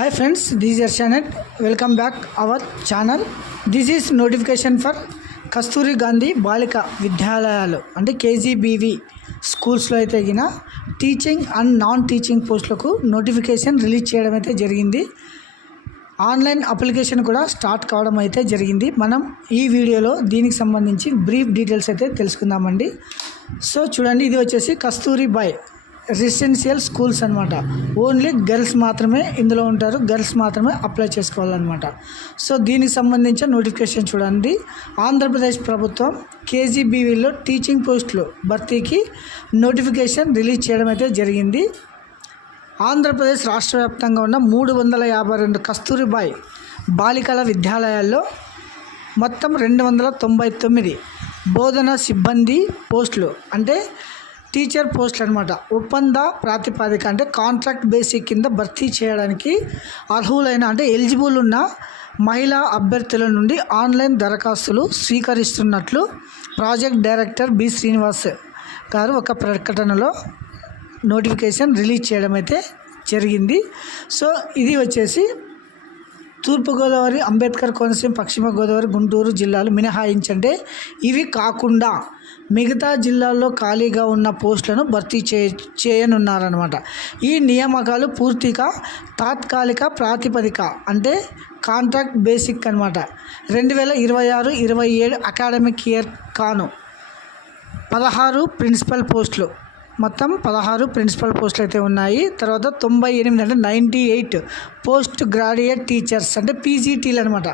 Hi friends, this is your channel. Welcome back our channel. This is notification for కస్తూరి గాంధీ బాలిక విద్యాలయాలు అంటే KGBV స్కూల్స్లో అయితే గిన టీచింగ్ అండ్ నాన్ టీచింగ్ పోస్టులకు నోటిఫికేషన్ రిలీజ్ చేయడం అయితే జరిగింది. ఆన్లైన్ అప్లికేషన్ కూడా స్టార్ట్ కావడం అయితే జరిగింది. మనం ఈ వీడియోలో దీనికి సంబంధించి బ్రీఫ్ డీటెయిల్స్ అయితే తెలుసుకుందామండి. సో చూడండి, ఇది వచ్చేసి కస్తూరి బాయ్ రెసిడెన్షియల్ స్కూల్స్ అనమాట. ఓన్లీ గర్ల్స్ మాత్రమే ఇందులో ఉంటారు, గర్ల్స్ మాత్రమే అప్లై చేసుకోవాలన్నమాట. సో దీనికి సంబంధించిన నోటిఫికేషన్ చూడండి. ఆంధ్రప్రదేశ్ ప్రభుత్వం కేజీబీవీలో టీచింగ్ పోస్టులు భర్తీకి నోటిఫికేషన్ రిలీజ్ చేయడం అయితే జరిగింది. ఆంధ్రప్రదేశ్ రాష్ట్ర వ్యాప్తంగా ఉన్న 352 కస్తూరిబాయ్ బాలికల విద్యాలయాల్లో మొత్తం 299 బోధనా సిబ్బంది పోస్టులు అంటే టీచర్ పోస్టులు అనమాట ఒప్పంద ప్రాతిపదిక అంటే కాంట్రాక్ట్ బేసిక్ కింద భర్తీ చేయడానికి అర్హులైన అంటే ఎలిజిబుల్ ఉన్న మహిళా అభ్యర్థుల నుండి ఆన్లైన్ దరఖాస్తులు స్వీకరిస్తున్నట్లు ప్రాజెక్ట్ డైరెక్టర్ బి శ్రీనివాస్ గారు ఒక ప్రకటనలో నోటిఫికేషన్ రిలీజ్ చేయడం అయితే జరిగింది. సో ఇది వచ్చేసి తూర్పుగోదావరి, అంబేద్కర్ కోనసీమ, పశ్చిమ గోదావరి, గుంటూరు జిల్లాలు మినహాయించంటే ఇవి కాకుండా మిగతా జిల్లాల్లో ఖాళీగా ఉన్న పోస్టులను భర్తీ చేయనున్నారనమాట. ఈ నియామకాలు పూర్తిగా తాత్కాలిక ప్రాతిపదిక అంటే కాంట్రాక్ట్ బేసిక్ అనమాట. 2026-27 అకాడమిక్ ఇయర్ కాను 16 ప్రిన్సిపల్ పోస్టులు, మొత్తం 16 ప్రిన్సిపల్ పోస్టులు అయితే ఉన్నాయి. తర్వాత 98 అంటే 98 పోస్ట్ గ్రాడ్యుయేట్ టీచర్స్ అంటే పీజీటీలు అనమాట.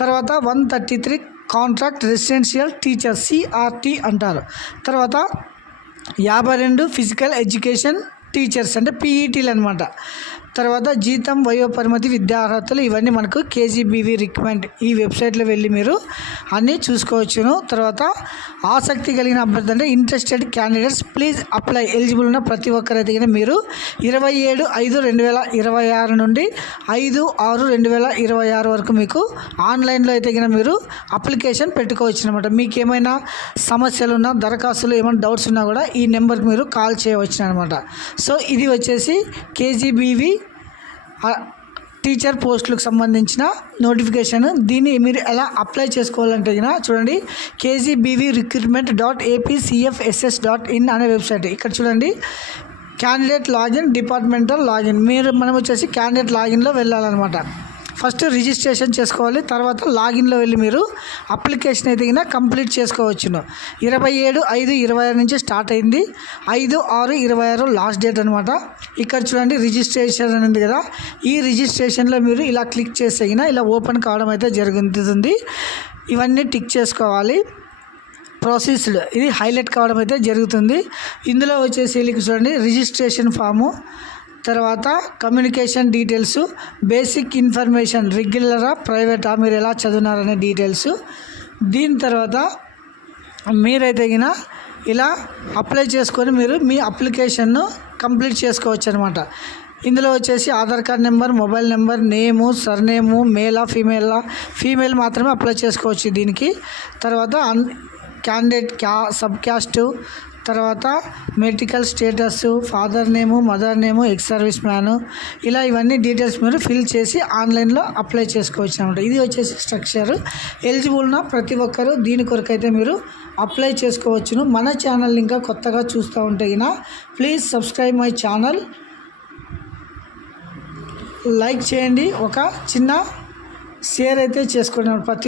తర్వాత 133 కాంట్రాక్ట్ రెసిడెన్షియల్ టీచర్స్ సిఆర్టీ అంటారు. తర్వాత 52 ఫిజికల్ ఎడ్యుకేషన్ టీచర్స్ అంటే పీఈటీలు అనమాట. తర్వాత జీతం, వయోపరిమితి, విద్యా అర్హతలు ఇవన్నీ మనకు కేజీబీవీ రికమెండ్ ఈ వెబ్సైట్లో వెళ్ళి మీరు అన్నీ చూసుకోవచ్చును. తర్వాత ఆసక్తి కలిగిన అభ్యర్థి అంటే interested candidates please apply. Eligible ఉన్న ప్రతి ఒక్కరైతే కనుక మీరు 27/5/2026 నుండి 5/6/2026 వరకు మీకు ఆన్లైన్లో అయితే కనుక మీరు అప్లికేషన్ పెట్టుకోవచ్చు అనమాట. మీకు ఏమైనా సమస్యలు ఉన్నా, దరఖాస్తులు ఏమైనా డౌట్స్ ఉన్నా కూడా ఈ నెంబర్కి మీరు కాల్ చేయవచ్చు అనమాట. సో ఇది వచ్చేసి కేజీబీవీ టీచర్ పోస్టులకు సంబంధించిన నోటిఫికేషన్. దీన్ని మీరు ఎలా అప్లై చేసుకోవాలంటే చూడండి, kgbvrecruitment.apcfss.in అనే వెబ్సైట్. ఇక్కడ చూడండి, క్యాండిడేట్ లాగిన్, డిపార్ట్మెంటల్ లాగిన్. మనం వచ్చేసి క్యాండిడేట్ లాగిన్లో వెళ్ళాలన్నమాట. ఫస్ట్ రిజిస్ట్రేషన్ చేసుకోవాలి, తర్వాత లాగిన్లో వెళ్ళి మీరు అప్లికేషన్ అయితే కంప్లీట్ చేసుకోవచ్చును. 27/5/26 నుంచి స్టార్ట్ అయింది, 5/6/26 లాస్ట్ డేట్ అనమాట. ఇక్కడ చూడండి రిజిస్ట్రేషన్ అనేది కదా, ఈ రిజిస్ట్రేషన్లో మీరు ఇలా క్లిక్ చేస్తే ఇలా ఓపెన్ కావడం అయితే జరుగుతుంది. ఇవన్నీ టిక్ చేసుకోవాలి. ప్రాసెస్డ్ ఇది హైలైట్ కావడం అయితే జరుగుతుంది. ఇందులో వచ్చేసి చూడండి రిజిస్ట్రేషన్ ఫాము, తర్వాత కమ్యూనికేషన్ డీటెయిల్స్, బేసిక్ ఇన్ఫర్మేషన్, రెగ్యులరా ప్రైవేటా, మీరు ఎలా చదువున్నారనే డీటెయిల్స్. దీని తర్వాత మీరైతే ఇలా అప్లై చేసుకొని మీరు మీ అప్లికేషన్ను కంప్లీట్ చేసుకోవచ్చు అనమాట. ఇందులో వచ్చేసి Aadhaar card number, mobile number, name, surname, మేలా ఫీమేల్ మాత్రమే అప్లై చేసుకోవచ్చు దీనికి. తర్వాత క్యాండిడేట్ సబ్ క్యాస్ట్, తర్వాత medical status, father name, mother name, ex serviceman, ఇలా ఇవన్నీ డీటెయిల్స్ మీరు ఫిల్ చేసి ఆన్లైన్లో అప్లై చేసుకోవచ్చు అనమాట. ఇది వచ్చేసి స్ట్రక్చర్. ఎలిజిబుల్ ఉన్న ప్రతి ఒక్కరూ దీని కొరకైతే మీరు అప్లై చేసుకోవచ్చును. మన ఛానల్ ఇంకా కొత్తగా చూస్తూ ఉంటే please subscribe my channel, like చేయండి, ఒక చిన్న షేర్ అయితే చేసుకోండి. ప్రతి